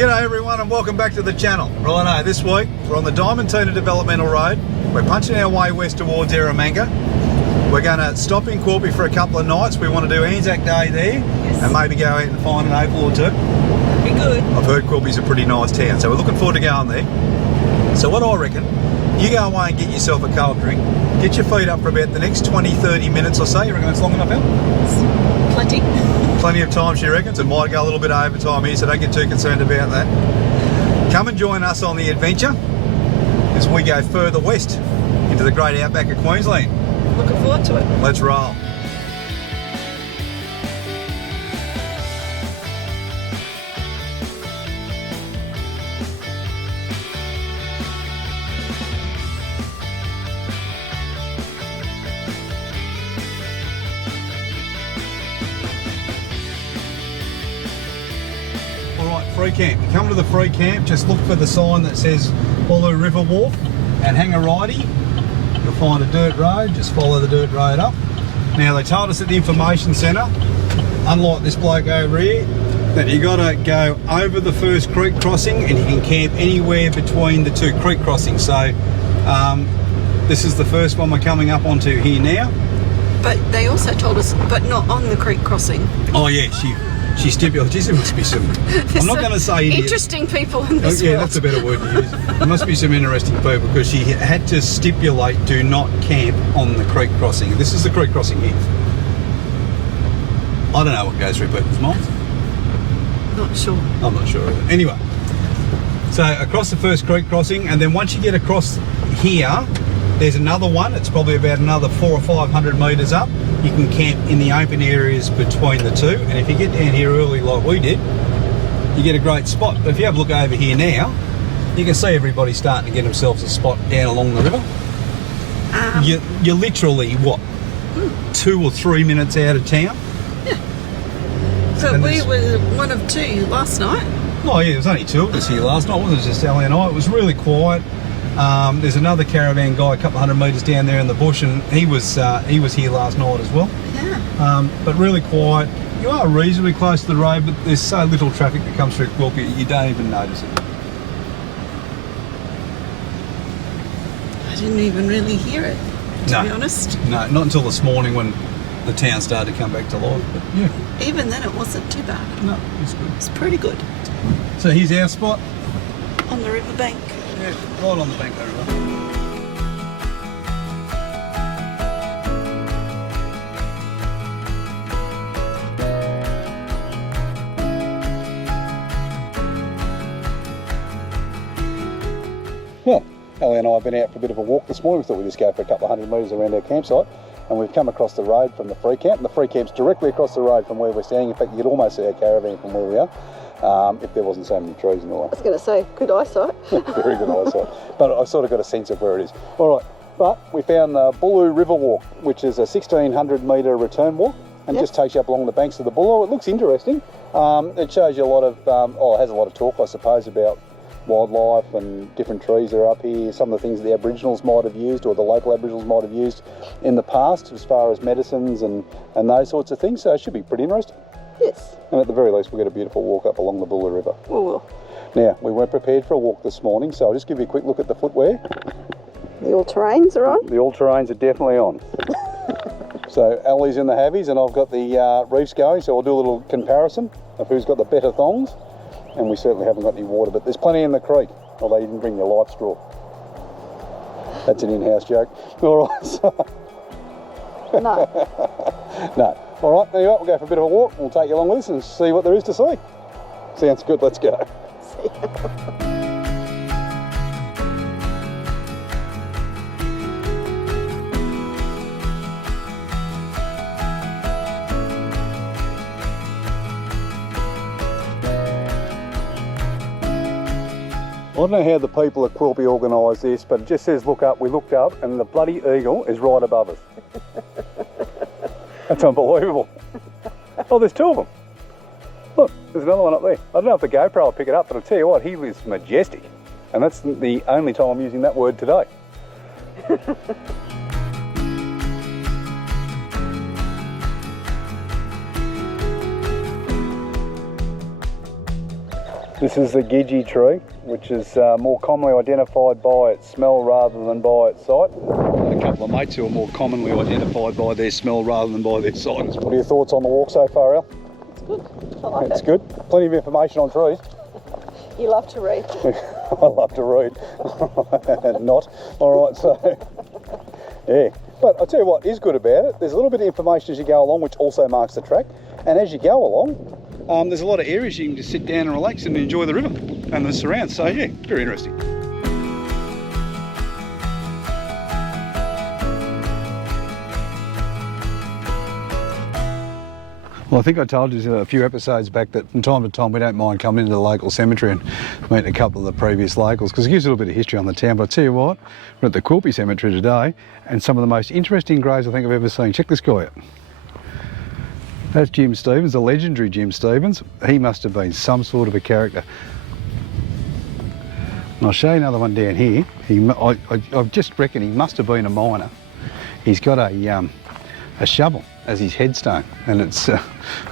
G'day everyone and welcome back to the channel. Righto, this week we're on the Diamantina Developmental Road. We're punching our way west towards Eromanga. We're going to stop in Quilpie for a couple of nights. We want to do Anzac Day there, yes, and maybe go out and find an opal or two. That'd be good. I've heard Quilpie's a pretty nice town, so we're looking forward to going there. So what I reckon, you go away and get yourself a cold drink, get your feet up for about the next 20-30 minutes or so. You reckon that's long enough, Al? Plenty. Plenty of time, she reckons. It might go a little bit over time here, so don't get too concerned about that. Come and join us on the adventure as we go further west into the great outback of Queensland. Looking forward to it. Let's roll. Free camp. You come to the free camp, just look for the sign that says Bulloo River Walk and hang a righty. You'll find a dirt road, just follow the dirt road up. Now they told us at the information centre, unlike this bloke over here, that you got to go over the first creek crossing and you can camp anywhere between the two creek crossings. So this is the first one we're coming up onto here now. But they also told us, but not on the creek crossing. Oh yeah, she stipulated. There must be some. I'm not going to say idiots. Interesting people in this yeah, world. that's a better word to use. There must be some interesting people because she had to stipulate do not camp on the creek crossing. This is the creek crossing here. I don't know what goes through people's minds. Not sure. I'm not sure either. Anyway, so across the first creek crossing, and then once you get across here, there's another one. It's probably about another 400 or 500 metres up. You can camp in the open areas between the two, and if you get down here early like we did, you get a great spot. But if you have a look over here now, you can see everybody starting to get themselves a spot down along the river. You're literally, what, 2 or 3 minutes out of town? Yeah. So we were one of two last night. Oh yeah, there was only two of us here last night. It wasn't just Ellie and I. It was really quiet. There's another caravan guy a couple of hundred metres down there in the bush, and he was here last night as well. Yeah. But really quiet. You are reasonably close to the road, but there's so little traffic that comes through Quilpie you don't even notice it. I didn't even really hear it, to be honest. No, not until this morning when the town started to come back to life. But yeah. Even then it wasn't too bad. No, it's good. It's pretty good. So here's our spot. On the riverbank. Yeah, right on the bank of the river. Well, Ellie and I have been out for a bit of a walk this morning. We thought we'd just go for a couple of hundred metres around our campsite, and we've come across the road from the free camp. And the free camp's directly across the road from where we're standing. In fact, you could almost see our caravan from where we are. If there wasn't so many trees in the way. I was going to say, good eyesight. Very good eyesight. But I sort of got a sense of where it is. All right, but we found the Bulloo River Walk, which is a 1,600 metre return walk, and just takes you up along the banks of the Bulla. It looks interesting. It shows you a lot of, it has a lot of talk, I suppose, about wildlife and different trees that are up here, some of the things the Aboriginals might have used or the local Aboriginals might have used in the past as far as medicines and those sorts of things. So it should be pretty interesting. Yes. And at the very least, we'll get a beautiful walk up along the Bulla River. We will. Now, we weren't prepared for a walk this morning, so I'll just give you a quick look at the footwear. The all-terrains are on? The all-terrains are definitely on. So Ellie's in the Havies and I've got the reefs going, so we'll do a little comparison of who's got the better thongs. And we certainly haven't got any water, but there's plenty in the creek, although you didn't bring your life straw. That's an in-house joke. All right, so... No. No. All right, there you are. We'll go for a bit of a walk. We'll take you along with us and see what there is to see. Sounds good. Let's go. See ya. I don't know how the people at Quilpie organised this, but it just says look up. We looked up and the bloody eagle is right above us. That's unbelievable. Oh, there's two of them. Look, there's another one up there. I don't know if the GoPro will pick it up, but I'll tell you what, he was majestic. And that's the only time I'm using that word today. This is the Gigi tree, which is more commonly identified by its smell rather than by its sight. A couple of mates who are more commonly identified by their smell rather than by their sight. What are your thoughts on the walk so far, Al? It's good. I like it. It's good. Plenty of information on trees. You love to read. I love to read. Not. All right, so yeah. But I'll tell you what is good about it. There's a little bit of information as you go along, which also marks the track. And as you go along, there's a lot of areas you can just sit down and relax and enjoy the river and the surrounds. So yeah, very interesting. Well, I think I told you a few episodes back that from time to time we don't mind coming into the local cemetery and meeting a couple of the previous locals because it gives a little bit of history on the town. But I tell you what, we're at the Quilpie Cemetery today and some of the most interesting graves I think I've ever seen. Check this guy out. That's Jim Stevens, the legendary Jim Stevens. He must have been some sort of a character. And I'll show you another one down here. I just reckon he must have been a miner. He's got a shovel as his headstone, and it's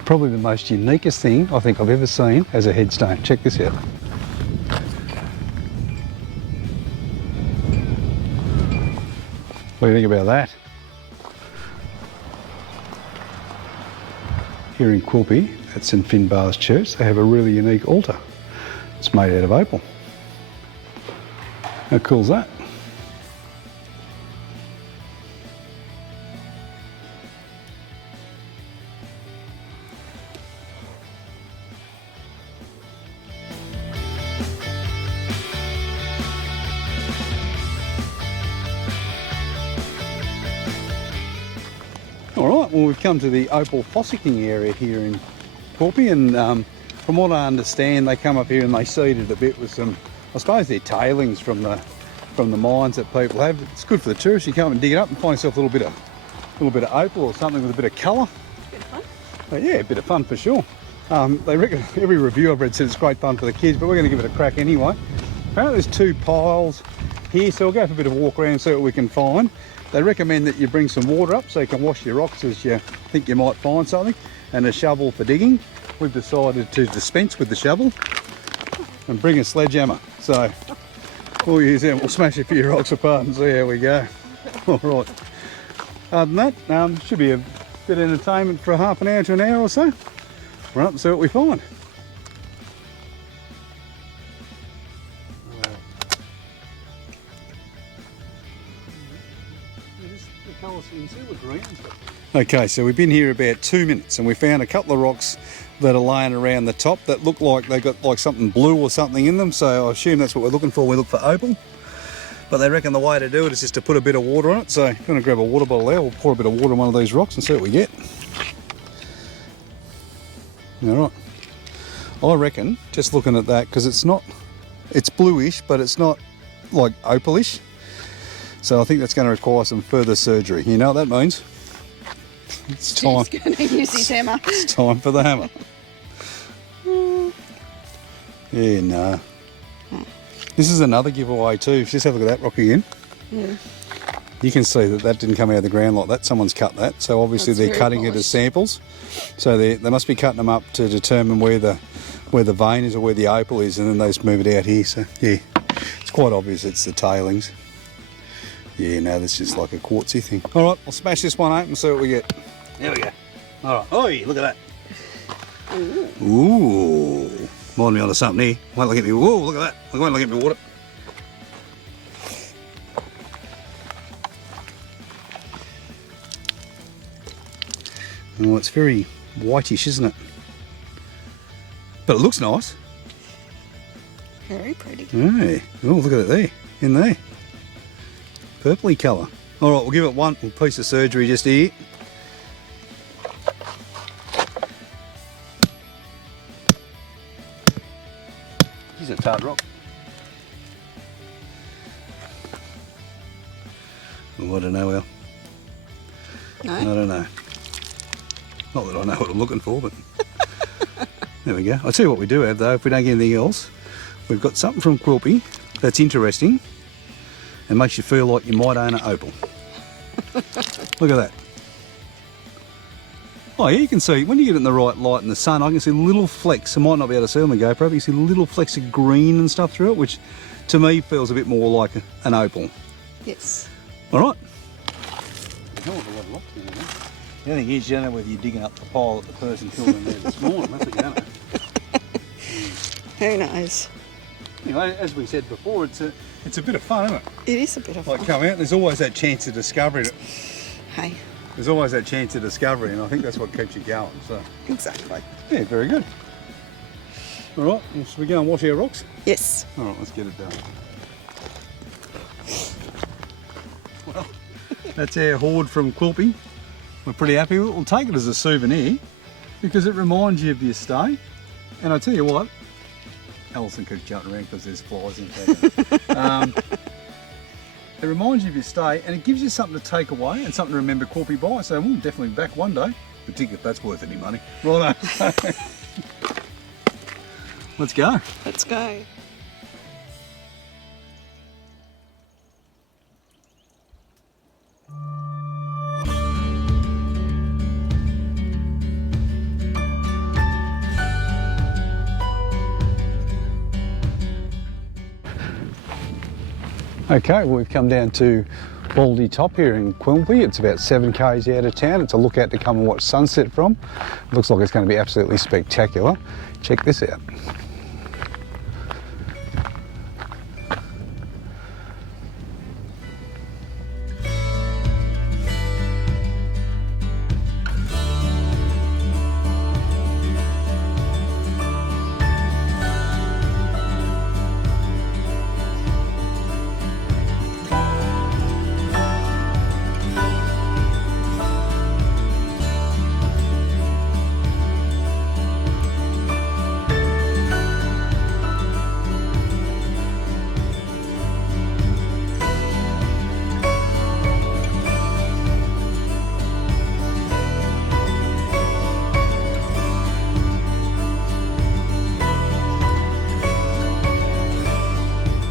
probably the most uniquest thing I think I've ever seen as a headstone. Check this out. What do you think about that? Here in Quilpie at St Finbarr's Church, they have a really unique altar. It's made out of opal. How cool is that? Alright, well we've come to the Opalfossicking area here in Quilpie, and from what I understand they come up here and they seed it a bit with some, I suppose they're tailings from the mines that people have. It's good for the tourists. You come and dig it up and find yourself a little bit of opal or something with a bit of colour. Bit of fun. But yeah, a bit of fun for sure. They reckon, every review I've read said it's great fun for the kids, but we're going to give it a crack anyway. Apparently there's 2 piles here, so we'll go for a bit of a walk around and see what we can find. They recommend that you bring some water up so you can wash your rocks as you think you might find something, and a shovel for digging. We've decided to dispense with the shovel and bring a sledgehammer. So we'll use them, we'll smash a few rocks apart and see how we go. All right. Other than that, should be a bit of entertainment for half an hour to an hour or so. We're up and see what we find. Okay, so we've been here about 2 minutes and we found a couple of rocks that are laying around the top that look like they've got like something blue or something in them, so I assume that's what we're looking for. We look for opal, but they reckon the way to do it is just to put a bit of water on it. So I'm going to grab a water bottle there, we'll pour a bit of water on one of these rocks and see what we get. Alright, I reckon, just looking at that, because it's bluish but it's not like opalish. So I think that's going to require some further surgery. You know what that means? It's time. He's going to use his hammer. It's time for the hammer. Yeah, no. This is another giveaway too. Just have a look at that rock again. Yeah. You can see that didn't come out of the ground like that. Someone's cut that. So obviously they're cutting it as samples. So they must be cutting them up to determine where the vein is or where the opal is, and then they just move it out here. So yeah, it's quite obvious it's the tailings. Yeah, no, that's just like a quartzy thing. All right, I'll smash this one open and see what we get. There we go. All right. Oh, look at that. Ooh. Mind me onto something here. Wait, look at me. Whoa, look at that. Wait, look at me water. Oh, it's very whitish, isn't it? But it looks nice. Very pretty. Hey. Oh, look at it there. In there. Purpley colour. All right, we'll give it one piece of surgery just here. Here's a tart rock. Oh, I don't know, Al. No? I don't know. Not that I know what I'm looking for, but there we go. I'll tell you what we do have though, if we don't get anything else, we've got something from Quilpie that's interesting and makes you feel like you might own an opal. Look at that. Oh yeah, you can see, when you get it in the right light in the sun, I can see little flecks. I might not be able to see on the GoPro, but you see little flecks of green and stuff through it, which to me feels a bit more like an opal. Yes. All right. Hell of a lot of rocks in there. The only thing is, you don't know whether you're digging up the pile that the person killed in there this morning. That's what you don't know. Who knows? Anyway, as we said before, it's a bit of fun, isn't it? It is a bit of fun. Like come out, there's always that chance of discovery. Hey. There's always that chance of discovery, and I think that's what keeps you going. So Exactly. yeah, very good. All right, well, should we go and wash our rocks? Yes. All right, let's get it done. Well, that's our hoard from Quilpie. We're pretty happy with it. We'll take it as a souvenir because it reminds you of your stay. And I tell you what, Alison keeps jumping around because there's flies in there. It reminds you of your stay and it gives you something to take away and something to remember Quilpie by. So we'll definitely be back one day, particularly if that's worth any money. Right. Let's go. Let's go. Okay, well, we've come down to Baldi Top here in Quilpie. It's about 7 k's out of town. It's a lookout to come and watch sunset from. It looks like it's going to be absolutely spectacular. Check this out.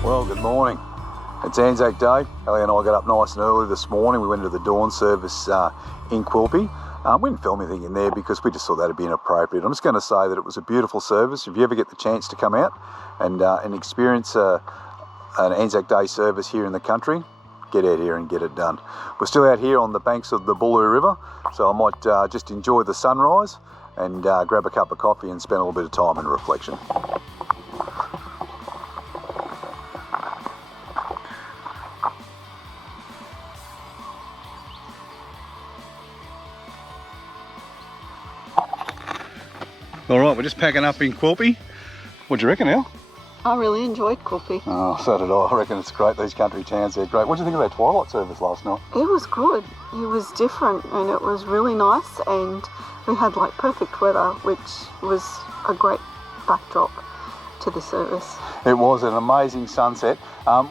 Well, good morning. It's Anzac Day. Ellie and I got up nice and early this morning. We went to the dawn service in Quilpie. We didn't film anything in there because we just thought that'd be inappropriate. I'm just going to say that it was a beautiful service. If you ever get the chance to come out and experience an Anzac Day service here in the country, get out here and get it done. We're still out here on the banks of the Bulloo River, so I might just enjoy the sunrise and grab a cup of coffee and spend a little bit of time in reflection. All right, we're just packing up in Quilpie. What do you reckon, Al? I really enjoyed Quilpie. Oh, so did I. I reckon it's great. These country towns, they're great. What do you think of our twilight service last night? It was good. It was different and it was really nice, and we had like perfect weather, which was a great backdrop to the service. It was an amazing sunset.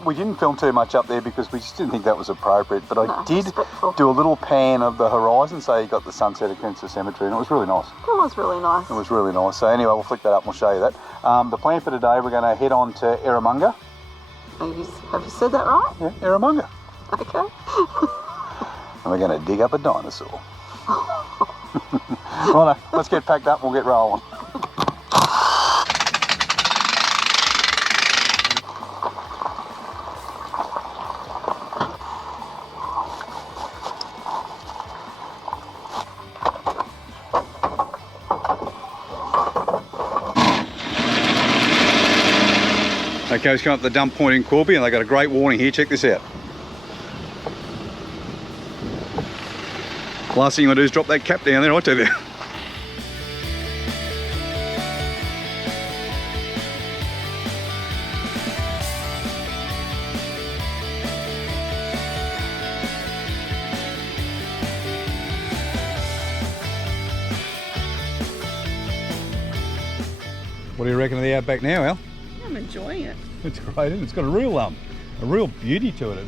We didn't film too much up there because we just didn't think that was appropriate, but I did do a little pan of the horizon so you got the sunset at Corpus Cemetery, and it was really nice. It was really nice. It was really nice. So anyway, we'll flick that up and we'll show you that. The plan for today, we're going to head on to EUREKA. Have you said that right? Yeah, EUREKA. Okay. And we're going to dig up a dinosaur. Righto, let's get packed up and we'll get rolling. Okay, we've come up to the dump point in Quilpie and they've got a great warning here. Check this out. Last thing you want to do is drop that cap down there, I tell you. What do you reckon of the Outback now, Al? I'm enjoying it. It's great, isn't it? It's got a real beauty to it.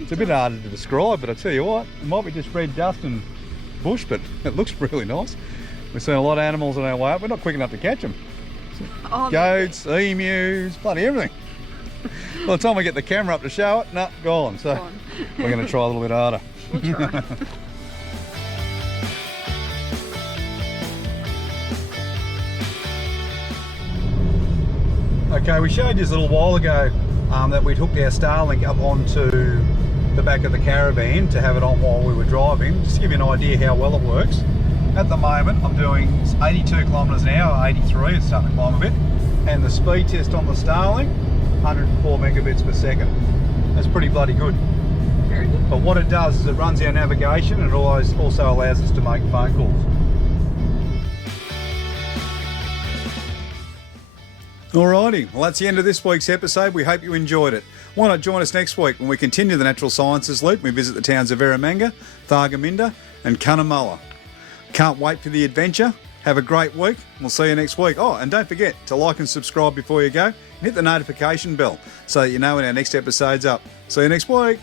It's a bit harder to describe, but I tell you what, it might be just red dust and bush, but it looks really nice. We've seen a lot of animals on our way up. We're not quick enough to catch them. Goats, emus, bloody everything. By the time we get the camera up to show it, no, gone. So we're going to try a little bit harder. We'll try. Okay, we showed you this a little while ago that we'd hooked our Starlink up onto the back of the caravan to have it on while we were driving, just to give you an idea how well it works. At the moment I'm doing 82 kilometres an hour, 83, it's starting to climb a bit, and the speed test on the Starlink, 104 megabits per second. That's pretty bloody good. Very good. But what it does is it runs our navigation and it also allows us to make phone calls. Alrighty, well that's the end of this week's episode. We hope you enjoyed it. Why not join us next week when we continue the natural sciences loop. We visit the towns of Eromanga, Thargomindah and Cunnamulla. Can't wait for the adventure. Have a great week. We'll see you next week. Oh, and don't forget to like and subscribe before you go. And hit the notification bell so that you know when our next episode's up. See you next week.